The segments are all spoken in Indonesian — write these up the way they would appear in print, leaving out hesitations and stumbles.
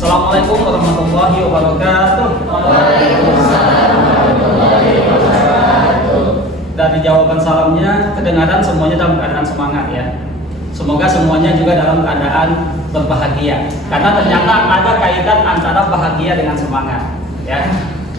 Assalamualaikum warahmatullahi wabarakatuh. Waalaikumsalam warahmatullahi wabarakatuh. Dari jawaban salamnya kedengaran semuanya dalam keadaan semangat ya. Semoga semuanya juga dalam keadaan berbahagia. Karena ternyata ada kaitan antara bahagia dengan semangat ya.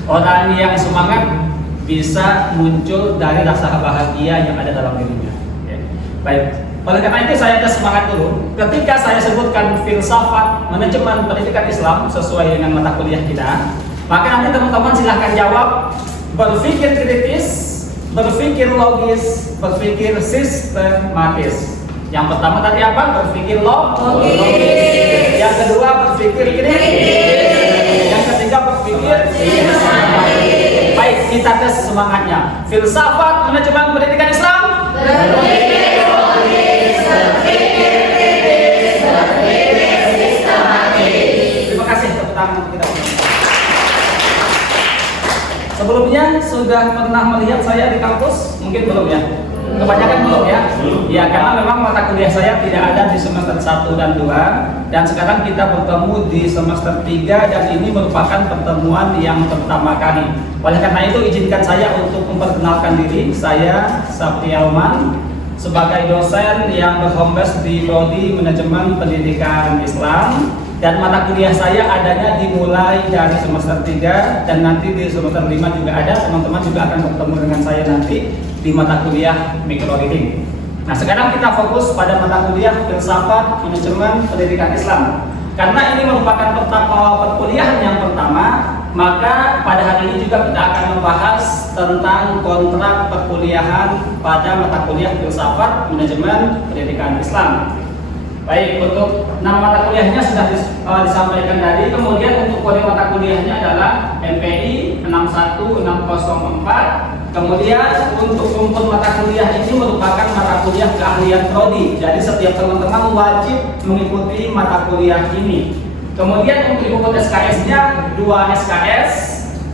Orang yang semangat bisa muncul dari rasa bahagia yang ada dalam dirinya ya. Baik, oleh karena itu saya ada semangat dulu. Ketika saya sebutkan filsafat manajemen pendidikan Islam sesuai dengan mata kuliah kita, maka nanti teman-teman silahkan jawab berpikir kritis, berpikir logis, berpikir sistematis. Yang pertama tadi apa? Berpikir logis. Yang kedua berpikir kritis. Yang ketiga berpikir sistematis. Baik, kita tes semangatnya. Filsafat manajemen pendidikan Islam. Berpikir logis, berpikir kritis, berpikir sistematis. Terima kasih, tepuk tangan untuk kita. Sebelumnya sudah pernah melihat saya di kampus? Mungkin belum ya? Kebanyakan belum ya? Ya, karena memang mata kuliah saya tidak ada di semester 1 dan 2. Dan sekarang kita bertemu di semester 3. Dan ini merupakan pertemuan yang pertama kali. Oleh karena itu izinkan saya untuk memperkenalkan diri. Saya Sapri Alman, sebagai dosen yang berhomes di Prodi Manajemen Pendidikan Islam. Dan mata kuliah saya adanya dimulai dari semester 3 dan nanti di semester 5 juga ada. Teman-teman juga akan bertemu dengan saya nanti di mata kuliah microliving. Nah, sekarang kita fokus pada mata kuliah filsafat manajemen pendidikan Islam. Karena ini merupakan perkuliahan yang pertama, maka pada hari ini juga kita akan membahas tentang kontrak perkuliahan pada mata kuliah filsafat manajemen pendidikan Islam. Baik, untuk nama mata kuliahnya sudah disampaikan tadi. Kemudian untuk kode mata kuliahnya adalah MPI 61604. Kemudian untuk rumpun mata kuliah ini merupakan mata kuliah keahlian prodi. Jadi setiap teman-teman wajib mengikuti mata kuliah ini. Kemudian untuk rumpun SKS-nya 2 SKS.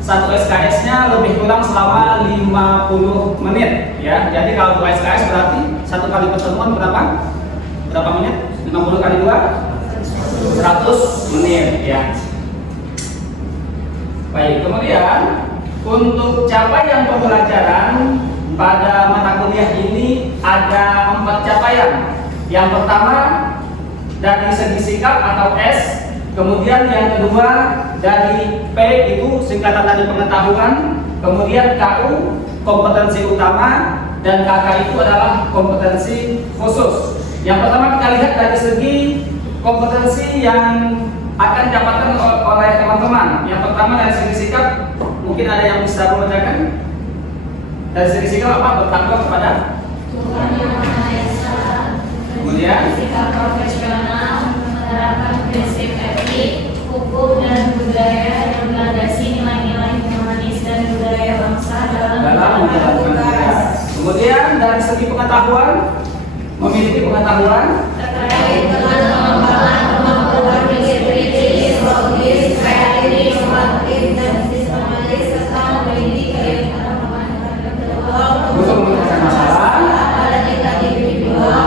Satu SKS-nya lebih kurang selama 50 menit ya. Jadi kalau 2 SKS berarti satu kali pertemuan berapa? Berapa menit? 50 kali 2? 100 menit ya. Baik, kemudian untuk capaian pembelajaran pada mata kuliah ini ada 4 capaian. Yang pertama dari segi sikap atau S. Kemudian yang kedua dari P itu singkatan dari pengetahuan. Kemudian KU kompetensi utama dan KK itu adalah kompetensi khusus. Yang pertama kita lihat dari segi kompetensi yang akan didapatkan oleh teman-teman. Yang pertama dari segi sikap, mungkin ada yang bisa membacakan. Dari segi sikap apa? Bertakwa kepada Tuhan Yang Maha Esa. Kemudian sikap profesional, menerapkan prinsip etik, hukum dan budaya yang melandasi nilai-nilai humanis dan budaya bangsa dalam menjalankan tugas. Kemudian dari segi pengetahuan, memiliki pengetahuan terkait dengan pengembangan kemampuan berpikir kritis, logis, kreatif, inovatif, dan sistematis serta memiliki keyakinan terhadap kedua untuk menyelesaikan masalah. pada tingkat individual,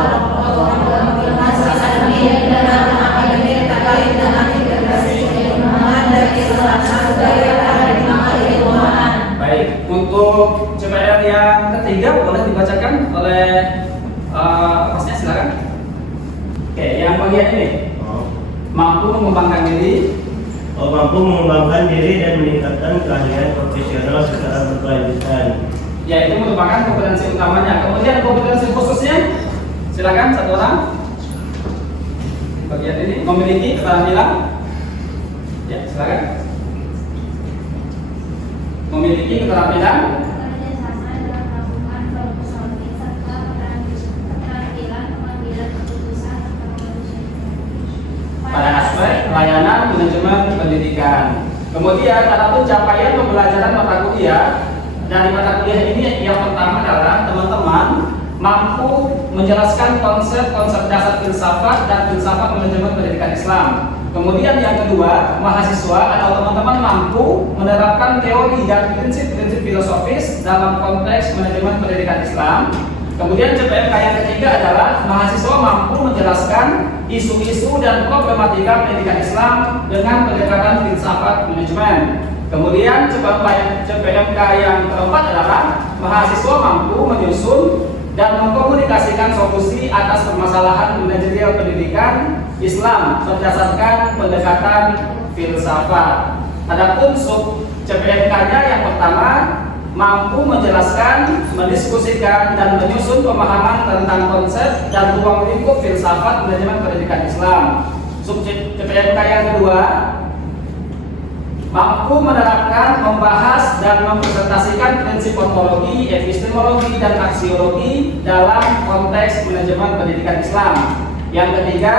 masalah sendiri dan akademik terkait dengan integrasi keilmuan dan isolasi budaya paradigma keilmuan. Baik, untuk CPR yang ketiga boleh dibacakan oleh pasnya, silakan. Oke, yang bagian ini mampu mengembangkan diri, mampu mengembangkan diri dan meningkatkan keahlian profesional secara berkelanjutan. yaitu merupakan kompetensi utamanya. Kemudian kompetensi khususnya, silakan satu orang. Bagian ini memiliki keterampilan, ya silakan. Memiliki keterampilan Kerjasama dalam melakukan problem solving serta keterampilan pengambilan keputusan atau solution. pada aspek pelayanan manajemen pendidikan. Kemudian ada pun capaian pembelajaran mata kuliah. Dari mata kuliah ini yang pertama adalah teman-teman mampu menjelaskan konsep-konsep dasar filsafat dan filsafat manajemen pendidikan Islam. Kemudian yang kedua, mahasiswa atau teman-teman mampu menerapkan teori dan prinsip-prinsip filosofis dalam konteks manajemen pendidikan Islam. Kemudian CPMK yang ketiga adalah mahasiswa mampu menjelaskan isu-isu dan problematika pendidikan Islam dengan pendekatan filsafat manajemen. Kemudian CPMK yang keempat adalah mahasiswa mampu menyusun dan mengkomunikasikan solusi atas permasalahan manajerial pendidikan Islam berdasarkan pendekatan filsafat. Adapun sub CPMK-nya yang pertama mampu menjelaskan, mendiskusikan dan menyusun pemahaman tentang konsep dan ruang lingkup filsafat manajemen pendidikan Islam. Sub CPMK yang kedua mampu menerapkan, membahas dan mempresentasikan prinsip ontologi, epistemologi dan aksiologi dalam konteks manajemen pendidikan Islam. Yang ketiga,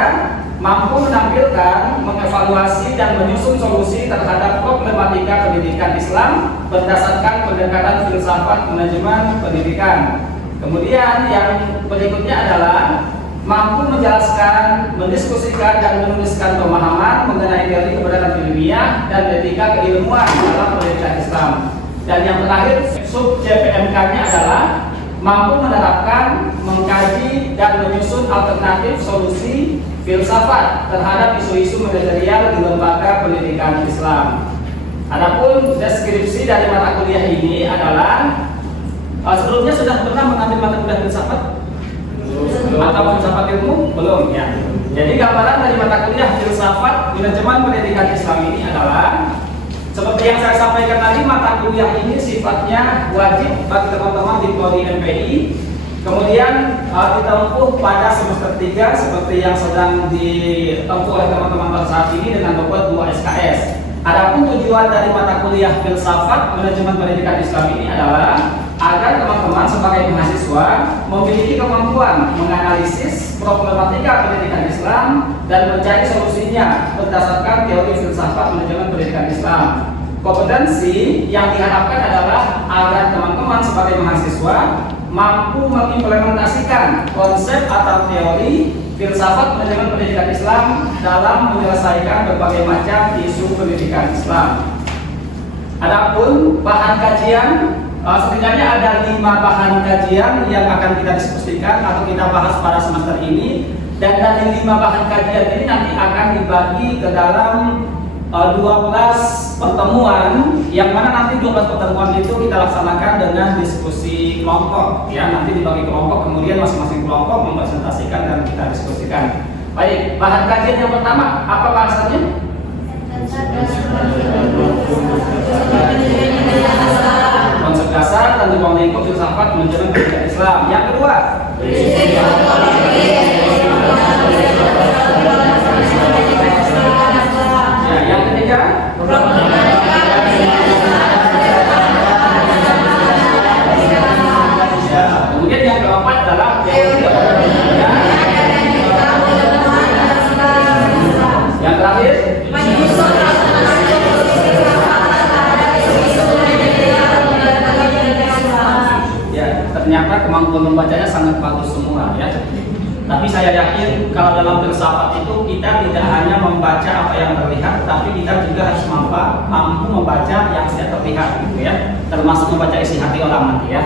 mampu menampilkan, mengevaluasi dan menyusun solusi terhadap problematika pendidikan Islam berdasarkan pendekatan filsafat manajemen pendidikan. Kemudian yang berikutnya adalah mampu menjelaskan, mendiskusikan dan menuliskan pemahaman mengenai teori kebenaran ilmiah dan etika keilmuan dalam pendidikan Islam. Dan yang terakhir, sub CPMK-nya adalah mampu menerapkan, mengkaji dan menyusun alternatif solusi filsafat terhadap isu-isu manajerial di lembaga pendidikan Islam. Adapun deskripsi dari mata kuliah ini adalah sebelumnya sudah pernah mengambil mata kuliah filsafat atau filsafat ilmu? Belum ya. Jadi gambaran dari mata kuliah filsafat manajemen pendidikan Islam ini adalah seperti yang saya sampaikan tadi, mata kuliah ini sifatnya wajib bagi teman-teman di Prodi MPI. Kemudian ditempuh pada semester 3 seperti yang sedang ditempuh oleh teman-teman pada saat ini dengan membuat 2 SKS. Adapun tujuan dari mata kuliah filsafat manajemen pendidikan Islam ini adalah agar teman-teman sebagai mahasiswa memiliki kemampuan menganalisis problematika pendidikan Islam dan mencari solusinya berdasarkan teori filsafat manajemen pendidikan Islam. Kompetensi yang diharapkan adalah agar teman-teman sebagai mahasiswa mampu mengimplementasikan konsep atau teori filsafat manajemen pendidikan Islam dalam menyelesaikan berbagai macam isu pendidikan Islam. Adapun bahan kajian, setidaknya ada 5 bahan kajian yang akan kita diskusikan atau kita bahas pada semester ini, dan dari 5 bahan kajian ini nanti akan dibagi ke dalam 12 pertemuan, yang mana nanti 12 pertemuan itu kita laksanakan dengan diskusi kelompok ya, nanti dibagi kelompok, kemudian masing-masing kelompok mempresentasikan dan kita diskusikan. Baik, bahan kajian yang pertama apa bahasannya? Konsep dasar dan ruang lingkup filsafat manajemen pendidikan Islam. Yang kedua, ya, yang ketiga, ya, kemudian yang keempat adalah teori ya. Yang terakhir, ya, ternyata kemampuan membacanya sangat bagus semua ya. Tapi saya yakin kalau dalam filsafat itu kita tidak hanya membaca apa yang terlihat, tapi kita juga harus mampu membaca yang tidak terlihat gitu ya, termasuk membaca isi hati orang nanti ya.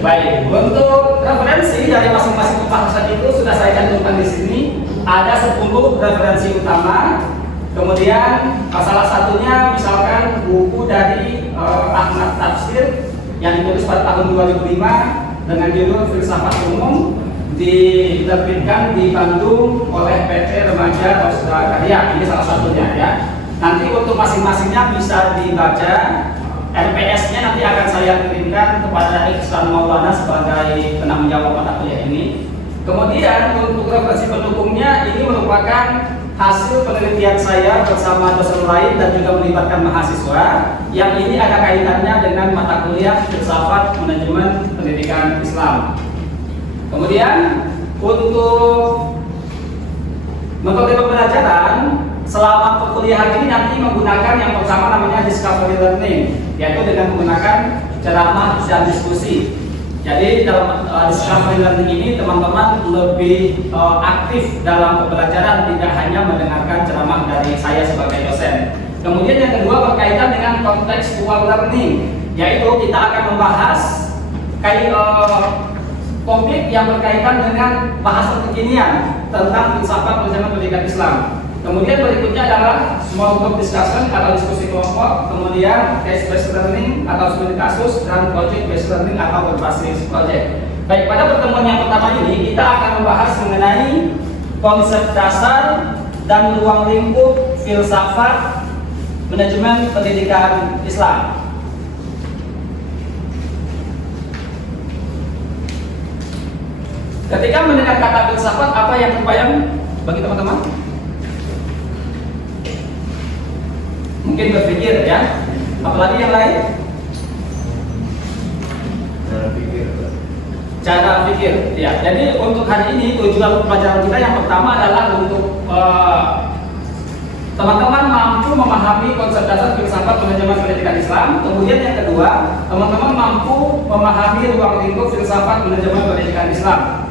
Baik, untuk referensi dari masing-masing pembahasan itu sudah saya cantumkan di sini. Ada 10 referensi utama. Kemudian salah satunya misalkan buku dari Ahmad Tafsir yang ditulis pada tahun 2005 dengan judul Filsafat Umum, diterbitkan di Bandung oleh PT Remaja Hostra Karya. Ini salah satunya ya. Nanti untuk masing-masingnya bisa dibaca. RPS-nya nanti akan saya kirimkan kepada Iksan Maulana sebagai penanggung jawab mata kuliah ini. Kemudian untuk referensi pendukungnya, ini merupakan hasil penelitian saya bersama dosen lain dan juga melibatkan mahasiswa, yang ini ada kaitannya dengan mata kuliah Filsafat Manajemen Pendidikan Islam. Kemudian untuk metode pembelajaran selama perkuliahan ini nanti menggunakan yang pertama namanya discovery learning, yaitu dengan menggunakan ceramah dan diskusi. Jadi dalam discovery learning ini teman-teman lebih aktif dalam pembelajaran, tidak hanya mendengarkan ceramah dari saya sebagai dosen. Kemudian yang kedua berkaitan dengan contextual learning, yaitu kita akan membahas topik yang berkaitan dengan bahasa kekinian tentang filsafat manajemen pendidikan Islam. Kemudian berikutnya adalah small group discussion atau diskusi kelompok, kemudian case based learning atau studi kasus, dan project based learning atau berbasis project. Baik, pada pertemuan yang pertama ini kita akan membahas mengenai konsep dasar dan ruang lingkup filsafat manajemen pendidikan Islam. Ketika mendengar kata filsafat, apa yang terbayang bagi teman-teman? Mungkin berpikir ya. Apalagi yang lain? Cara pikir. Ya. Jadi untuk hari ini tujuan pelajaran kita yang pertama adalah untuk teman-teman mampu memahami konsep dasar filsafat manajemen pendidikan Islam. Kemudian yang kedua, teman-teman mampu memahami ruang lingkup filsafat manajemen pendidikan Islam.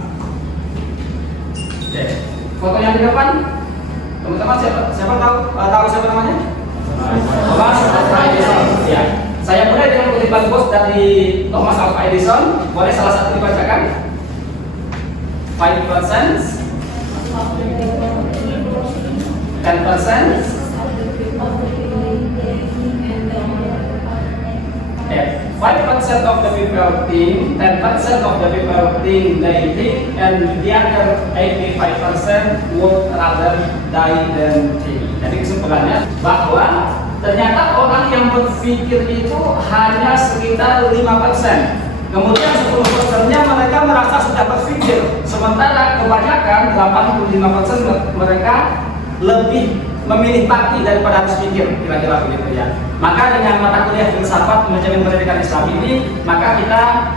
Oke. Foto yang di depan, teman-teman siapa tahu siapa namanya? Thomas Alva Edison. Ya. Saya mulai dengan kutipan quotes dari Thomas Alva Edison. Boleh salah satu dibacakan? 5%, 10%, 5% of the people think, 10% of the people think they think, and the other 85% would rather die than think. Jadi kesimpulannya bahwa ternyata orang yang berpikir itu hanya sekitar 5%. Kemudian 10%-nya mereka merasa sudah berpikir, sementara kebanyakan 85% mereka lebih memilih bakti daripada harus pikir, kira-kira begitu ya. Maka dengan mata kuliah filsafat manajemen pendidikan Islam ini, maka kita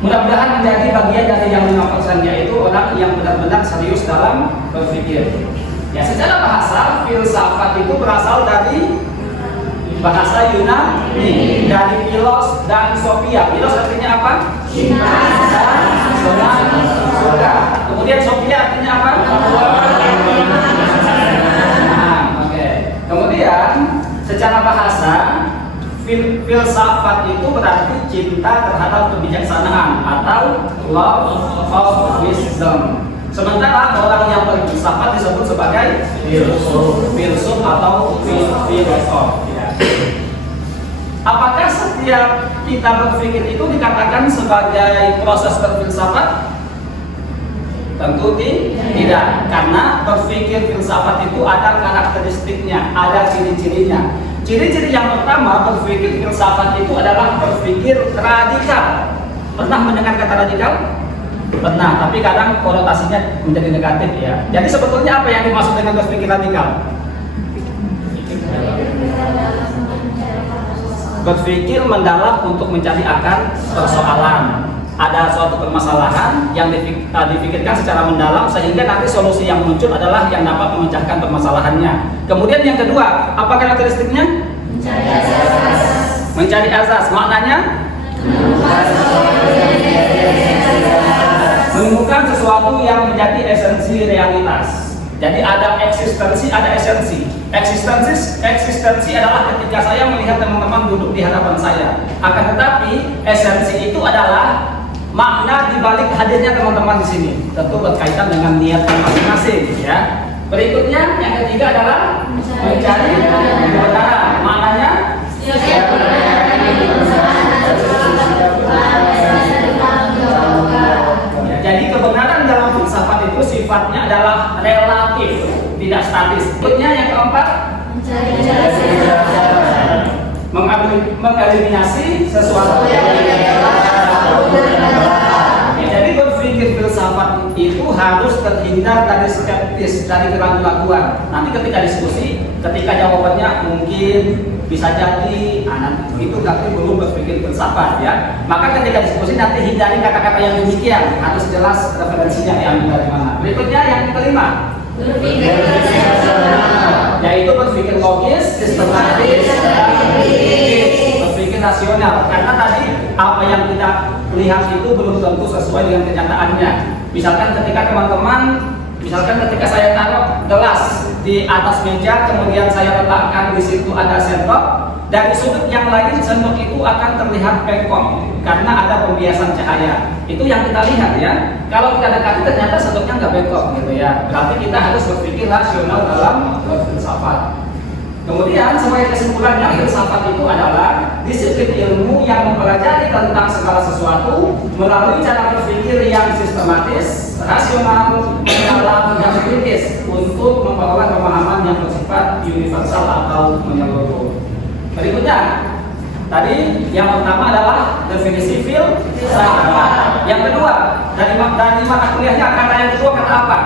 mudah-mudahan menjadi bagian dari yang 5%, yaitu orang yang benar-benar serius dalam berpikir. Ya, secara bahasa filsafat itu berasal dari bahasa Yunani, dari philos dan sophia. Philos artinya apa? Cinta dan suka. Kemudian sophia artinya apa? Kemudian secara bahasa filsafat itu berarti cinta terhadap kebijaksanaan atau love of wisdom. Sementara orang yang berfilsafat disebut sebagai filsuf atau filosof. Ya. Apakah setiap kita berpikir itu dikatakan sebagai proses berfilsafat? Tentu tidak, karena berpikir filsafat itu ada karakteristiknya, ada ciri-cirinya. Ciri-ciri yang pertama berpikir filsafat itu adalah berpikir radikal. Pernah mendengar kata radikal? Pernah, tapi kadang konotasinya menjadi negatif ya. Jadi sebetulnya apa yang dimaksud dengan berpikir radikal? Berpikir mendalam untuk mencari akar persoalan. Ada suatu permasalahan yang dipikirkan secara mendalam sehingga nanti solusi yang muncul adalah yang dapat memecahkan permasalahannya. Kemudian yang kedua, apa karakteristiknya? Mencari asas. Maknanya? Menemukan sesuatu yang menjadi esensi realitas. Jadi ada eksistensi, ada esensi. Eksistensi adalah ketika saya melihat teman-teman duduk di hadapan saya. Akan tetapi esensi itu adalah makna di balik hadirnya teman-teman di sini. Tentu berkaitan dengan niat masing-masing ya. Berikutnya yang ketiga adalah mencari kebenaran. Maknanya ya, jadi kebenaran dalam filsafat itu sifatnya adalah relatif, tidak statis. Berikutnya yang keempat, mengeliminasi sesuatu yang jadi berpikir filsafat itu harus terhindar dari skeptis, dari keraguan-keraguan. Nanti ketika diskusi, ketika jawabannya mungkin bisa jadi itu berarti belum berpikir filsafat ya. Maka ketika diskusi nanti hindari kata-kata yang demikian, harus jelas referensinya diambil dari mana. Berikutnya yang kelima, yaitu berpikir logis, sistematis, berpikir rasional. Karena tadi apa yang kita lihat itu belum tentu sesuai dengan kenyataannya. Misalkan ketika teman-teman Misalkan ketika saya taruh gelas di atas meja, kemudian saya letakkan di situ ada sendok, dari sudut yang lain sendok itu akan terlihat bengkok karena ada pembiasan cahaya. Itu yang kita lihat ya. Kalau kita dekati ternyata sendoknya nggak bengkok gitu ya. Berarti kita harus berpikir rasional dalam filsafat. Kemudian sebagai kesimpulannya, filsafat itu adalah disiplin ilmu yang mempelajari tentang segala sesuatu melalui cara berpikir yang sistematis, rasional, mendalam, dan kritis untuk memperoleh pemahaman yang bersifat universal atau menyeluruh. Berikutnya, tadi yang pertama adalah definisi filsafat. Yang kedua, dari mata kuliahnya kata yang kedua kata apa?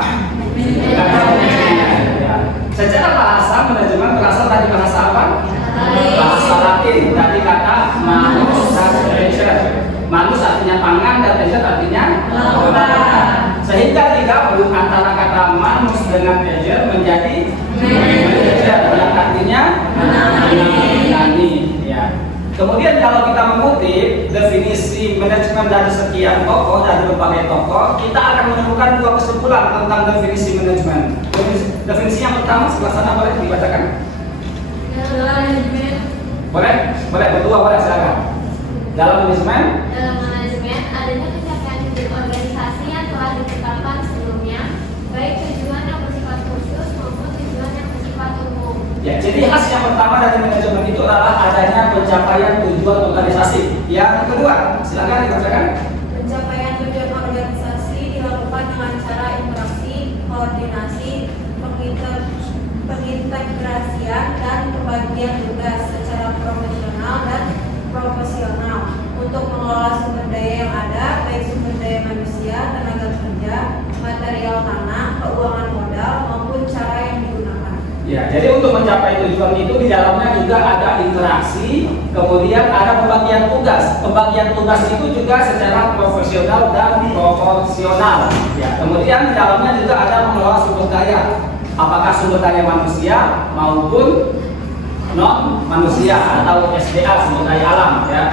Secara bahasa manajemen berasal dari bahasa apa? Bahasa Latin dari kata manus dan agent. Manus artinya pangan dan agent artinya menggunakan. Sehingga digabung antara kata manus dengan agent menjadi agent yang artinya menangani. Ya. Kemudian kalau kita mengutip definisi manajemen dari sekian tokoh, dari berbagai tokoh, kita akan menemukan dua kesimpulan tentang definisi manajemen. Definisi yang pertama sebelah sana boleh dibacakan? Boleh? Boleh, berdua boleh, silakan. Dalam manajemen adanya pencapaian tujuan organisasi yang telah ditetapkan sebelumnya, baik tujuan yang bersifat khusus maupun tujuan yang bersifat umum. Ya, jadi khas yang pertama dari manajemen itu adalah adanya pencapaian tujuan organisasi. Yang kedua, silakan dibacakan. Pencapaian tujuan organisasi dilakukan dengan cara interaksi, koordinasi, pengintegrasian, dan pembagian tugas secara profesional dan proporsional untuk mengelola sumber daya yang ada, baik sumber daya manusia, tenaga kerja, material tanah, keuangan modal, maupun cara yang digunakan. Ya, jadi untuk mencapai tujuan itu di dalamnya juga ada interaksi, kemudian ada pembagian tugas. Pembagian tugas itu juga secara profesional dan proporsional. Ya, kemudian di dalamnya juga ada mengelola sumber daya. Apakah sumber daya manusia maupun non manusia atau SDA, sumber daya alam ya.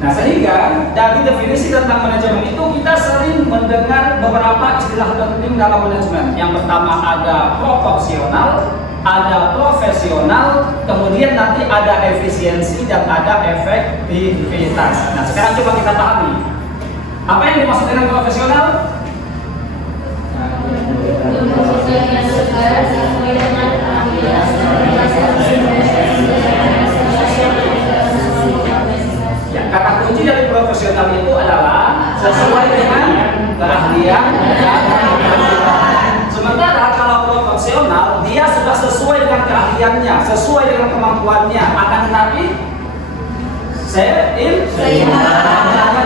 Nah, sehingga dari definisi tentang manajemen itu kita sering mendengar beberapa istilah penting dalam manajemen. Yang pertama ada proporsional, ada profesional, kemudian nanti ada efisiensi dan ada efektivitas. Nah, sekarang coba kita pahami. Apa yang dimaksud dengan profesional? Ya, kata kunci dari profesional itu adalah sesuai dengan keahlian dan kemampuan. Sementara kalau proporsional dia sudah sesuai dengan keahliannya, sesuai dengan kemampuannya, akan tetapi seimbang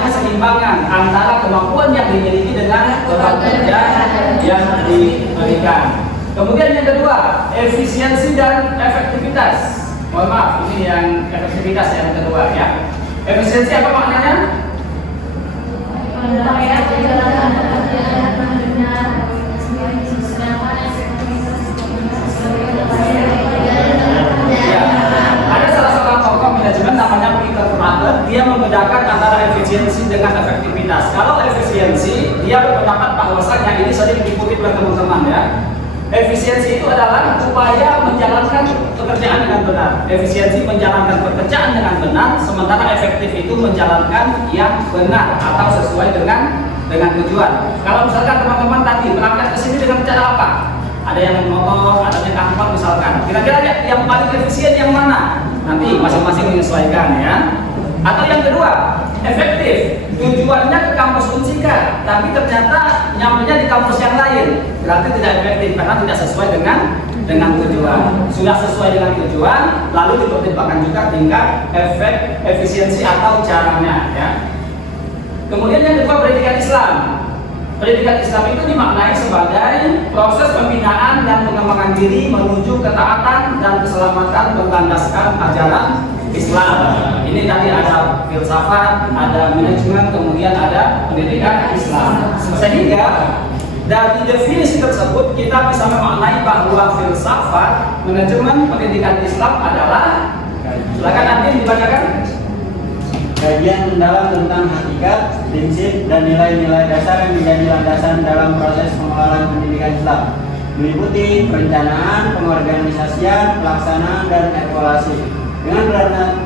keseimbangan antara kemampuan yang dimiliki dengan beban kerja yang diberikan. Kemudian yang kedua, efisiensi dan efektivitas. Mohon maaf, ini yang efektivitas yang kedua ya. Efisiensi apa maknanya? Ya, ada salah seorang tokoh manajemen namanya Peter Drucker. Dia membedakan antara efisiensi dengan efektivitas. Kalau efisiensi, dia berpendapat bahwasanya ini sering dikutip oleh teman-teman ya. Efisiensi itu adalah upaya menjalankan pekerjaan dengan benar. Efisiensi menjalankan pekerjaan dengan benar, sementara efektif itu menjalankan yang benar atau sesuai dengan tujuan. Kalau misalkan teman-teman tadi berangkat ke sini dengan cara apa? Ada yang naik motor, ada yang angkot misalkan. Kira-kira yang paling efisien yang mana? Nanti masing-masing menyesuaikan ya. Atau yang kedua, efektif. Tujuannya ke kampus Unsika, tapi ternyata nyampenya di kampus yang lain. Berarti tidak efektif karena tidak sesuai dengan tujuan. Sudah sesuai dengan tujuan, lalu dipertimbangkan juga tingkat efisiensi atau caranya ya. Kemudian yang kedua, pendidikan Islam. Pendidikan Islam itu dimaknai sebagai proses pembinaan dan pengembangan diri menuju ketaatan dan keselamatan berlandaskan ajaran Islam. Ini tadi ada filsafat, ada manajemen, kemudian ada pendidikan Islam. Sehingga dari definisi tersebut kita bisa memaknai bahwa filsafat, manajemen, pendidikan Islam adalah, silakan nanti dibacakan. Kajian mendalam tentang hakikat, prinsip, dan nilai-nilai dasar yang menjadi landasan dalam proses pengelolaan pendidikan Islam, meliputi perencanaan, pengorganisasian, pelaksanaan, dan evaluasi dengan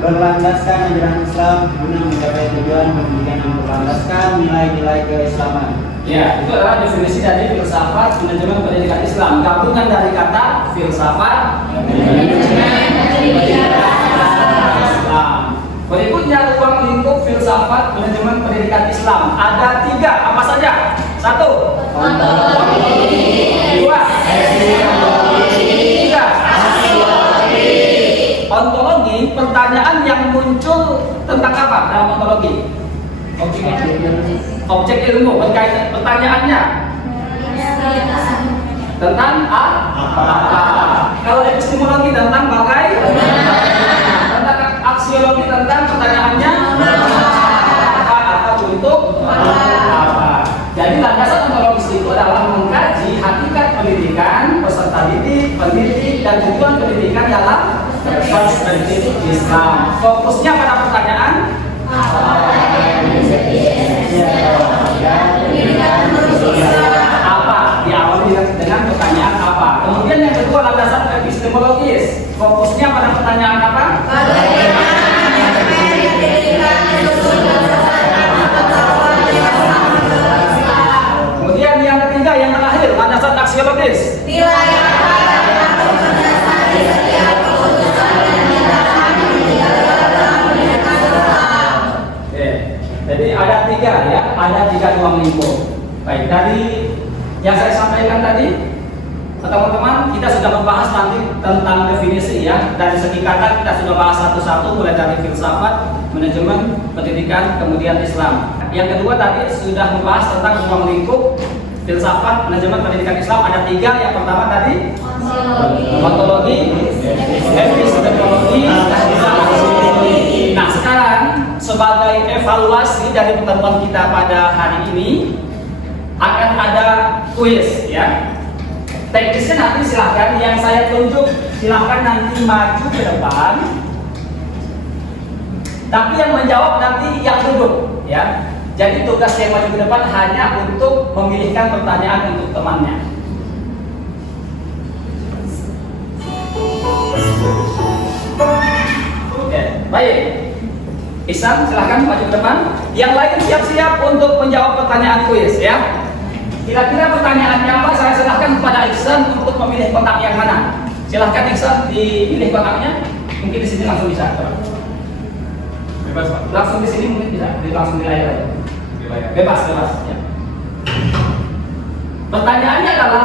berlandaskan ajaran Islam guna mencapai tujuan pendidikan yang berlandaskan nilai-nilai keislaman. Ya, itu adalah definisi dari filsafat manajemen pendidikan Islam. Gabungan dari kata filsafat Islam. Berikutnya ruang lingkup filsafat manajemen pendidikan Islam. Ada 3, apa saja? 1. Ontologi. 2. Tiga. Ontologi, pertanyaan yang muncul tentang apa dalam ontologi? Objek ilmu, berkaitan pertanyaannya tentang apa? Kalau epistemologi tentang bagaimana? Tentang aksiologi tentang pertanyaannya apa atau untuk apa? Jadi landasan ontologis itu adalah mengkaji hakikat pendidikan, peserta didik, pendidik, dan tujuan pendidikan dalam perspektif Islam. Fokusnya pada pertanyaan apa? Diawali dengan pertanyaan apa? Kemudian yang kedua landasan epistemologis. Fokusnya pada pertanyaan apa? Kemudian yang ketiga, yang terakhir, landasan aksiologis. Jadi ada 3 ya, ada 3 ruang lingkup. Baik, dari yang saya sampaikan tadi, teman-teman, kita sudah membahas nanti tentang definisi ya. Dari segi kata kita sudah bahas satu-satu, mulai dari filsafat, manajemen pendidikan, kemudian Islam. Yang kedua tadi sudah membahas tentang ruang lingkup filsafat, manajemen pendidikan Islam. Ada 3. Yang pertama tadi ontologi, epistemologi, dan aksiologi. Nah, sekarang sebagai evaluasi dari pertemuan kita pada hari ini akan ada kuis ya. Teknisnya nanti silahkan yang saya tunjuk silahkan nanti maju ke depan. Tapi yang menjawab nanti yang duduk ya. Jadi tugas yang maju ke depan hanya untuk memilihkan pertanyaan untuk temannya. Oke, baik. Ihsan, silahkan maju ke depan. Yang lain siap-siap untuk menjawab pertanyaan kuis ya. Kira-kira pertanyaannya apa? Saya silahkan kepada Ihsan untuk memilih kotak yang mana. Silahkan Ihsan dipilih kotaknya. Mungkin di sini langsung bisa. Coba. Bebas Pak. Langsung di sini mungkin bisa. Langsung di layar aja. Bebas ya. Pertanyaannya adalah,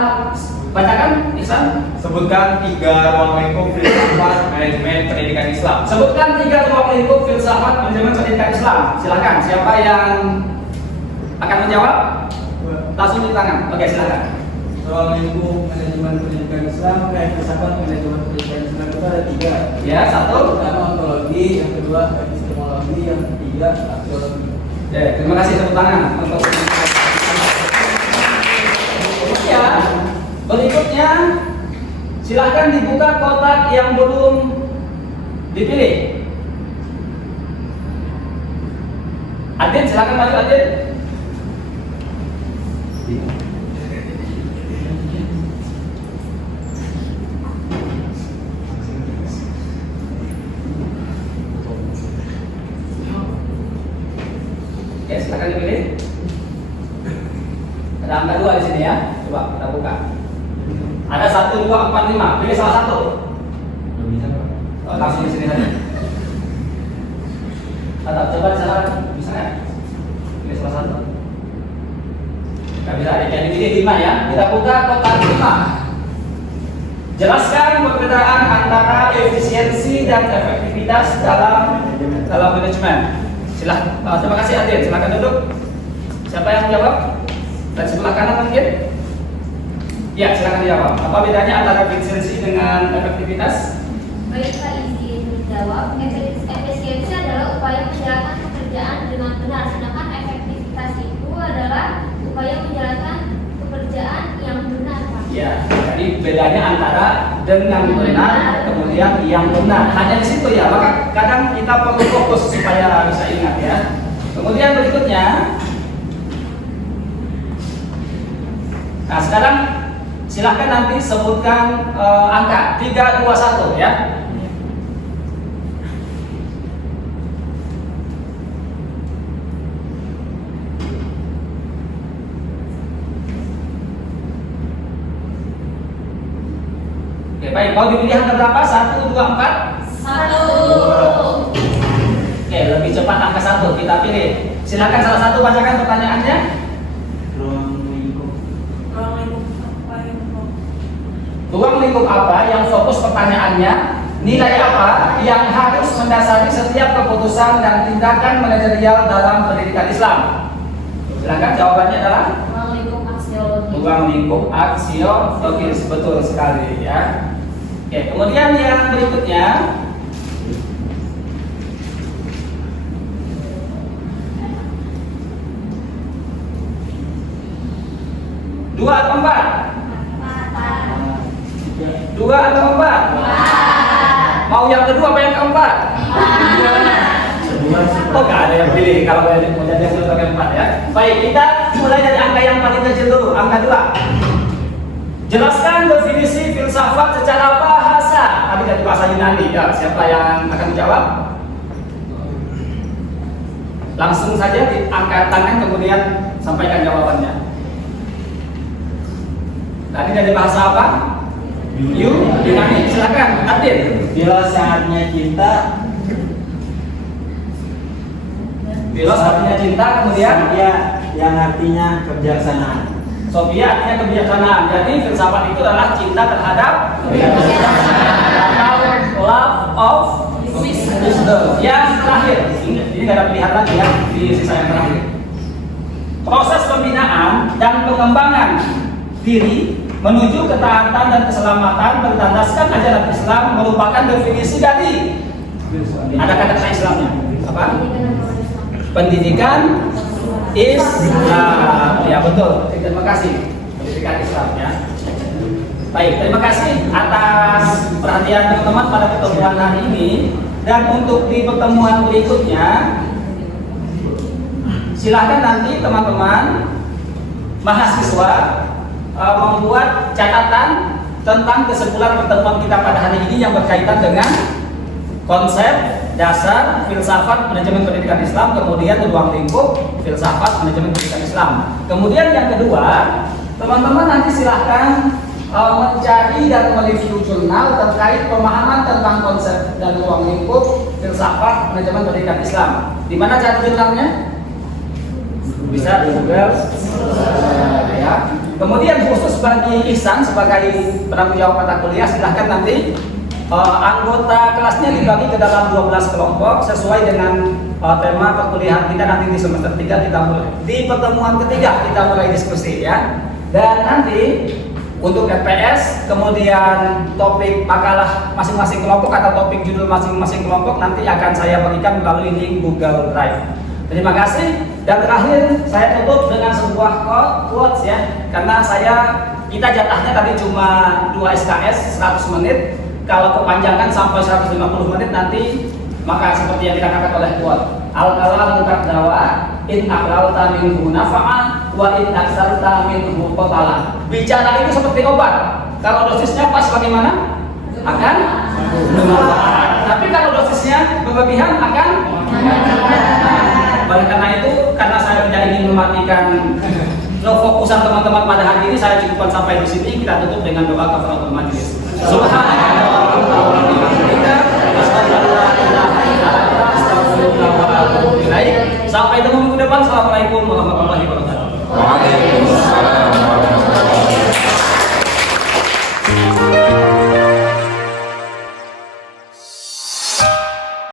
bacakan Ihsan. Sebutkan 3 ruang lingkup filsafat manajemen pendidikan Islam. Sebutkan 3 ruang lingkup filsafat manajemen pendidikan Islam. Silakan. Siapa yang akan menjawab? Langsung di tangan. Oke, silakan. Ruang lingkup manajemen pendidikan Islam, filsafat manajemen pendidikan Islam itu ada 3. Ya, 1. Pertama ontologi, yang kedua epistemologi, yang ketiga aksiologi. Oke, terima kasih tepuk tangan untuk kemudian berikutnya silahkan dibuka kotak yang belum dipilih. Adin, silahkan maju Adin. Oke, silakan dipilih. Ada angka 2 di sini ya. Coba kita buka. Ada 1, 2, 4, 5. Pilih salah satu. Langsung di sini saja. Atau coba di sana bisa nggak? Pilih salah satu. Nggak bisa. Jadi pilih 5 ya. Kita buka kotak 5. Jelaskan perbedaan antara efisiensi dan efektivitas dalam manajemen. Terima kasih Adin. Silakan duduk. Siapa yang menjawab? Dari sebelah kanan mungkin? Ya, silakan dijawab. Apa bedanya antara efisiensi dengan efektivitas? Baik Pak, izin menjawab. Efisiensi adalah upaya menjalankan pekerjaan dengan benar, sedangkan efektivitas itu adalah upaya menjalankan pekerjaan yang benar Pak. Ya, jadi bedanya antara dengan benar kemudian yang benar. Hanya di situ ya. Maka kadang kita perlu fokus supaya bisa ingat ya. Kemudian berikutnya, nah sekarang silahkan nanti sebutkan angka 321 ya. Oke, baik, mau dipilih angka berapa? 1, 2, 4? 1. Oke, lebih cepat angka 1 kita pilih. Silakan salah satu bacakan pertanyaannya. Ruang lingkup. Ruang lingkup apa yang fokus pertanyaannya? Nilai apa yang harus mendasari setiap keputusan dan tindakan manajerial dalam pendidikan Islam? Silakan, jawabannya adalah Ruang lingkup aksiologi. ruang lingkup aksiologis. Betul sekali ya. Oke, kemudian yang berikutnya, dua atau empat? Dua atau empat? Mau yang kedua apa yang keempat? Oh, nggak ada yang pilih kalau mau jadi yang kedua atau keempat ya. Baik, kita mulai dari angka yang paling kecil dulu, angka 2. Jelaskan definisi filsafat secara bahasa. Tadi dari bahasa Yunani ya. Siapa yang akan menjawab? Langsung saja diangkat tangan kemudian sampaikan jawabannya. Tadi dari bahasa apa? Yunani. Silakan, Adin. Bila saatnya cinta. Bilos artinya cinta, kemudian Dia yang artinya kebijaksanaan. Sophia artinya kebijaksanaan. Jadi filsafat itu adalah cinta terhadap atau love of wisdom. Yang terakhir, ini nggak ada pilihan lagi ya di sisa yang terakhir. Proses pembinaan dan pengembangan diri menuju ketaatan dan keselamatan berlandaskan ajaran Islam merupakan definisi dari ada kata Islamnya apa? Pendidikan Islam. Ya betul. Terima kasih. Pendidikan Islam ya. Baik, terima kasih atas perhatian teman-teman pada pertemuan hari ini. Dan untuk di pertemuan berikutnya, silahkan nanti teman-teman mahasiswa membuat catatan tentang kesimpulan pertemuan kita pada hari ini yang berkaitan dengan konsep dasar filsafat manajemen pendidikan Islam, kemudian ruang lingkup filsafat manajemen pendidikan Islam. Kemudian yang kedua, teman-teman nanti silahkan mencari dan mereview jurnal terkait pemahaman tentang konsep dan ruang lingkup filsafat manajemen pendidikan Islam. Di mana cari jurnalnya? Bisa di Google ya. Kemudian khusus bagi Ihsan sebagai penanggung jawab mata kuliah, silahkan nanti anggota kelasnya dibagi ke dalam 12 kelompok sesuai dengan tema perkuliahan kita nanti di semester 3 kita mulai. Di pertemuan ketiga kita mulai diskusi ya. Dan nanti untuk FPS, kemudian topik makalah masing-masing kelompok atau topik judul masing-masing kelompok nanti akan saya bagikan melalui link Google Drive. Terima kasih. Dan terakhir saya tutup dengan sebuah quotes ya. Karena kita jatahnya tadi cuma 2 SKS 100 menit. Kalau kepanjangan sampai 150 menit nanti, maka seperti yang dikatakan oleh quote, al-kalamu kaddawa in aqlalta minhu nafa'a wa in aksarta minhu qatala. Bicara itu seperti obat. Kalau dosisnya pas bagaimana? Akan bermanfaat. Tapi kalau dosisnya berlebihan akan oleh karena itu, karena saya tidak ingin mematikan fokusan teman-teman pada hari ini, saya cukupkan sampai di sini. Kita tutup dengan doa kafaratul majelis. Subhanallah.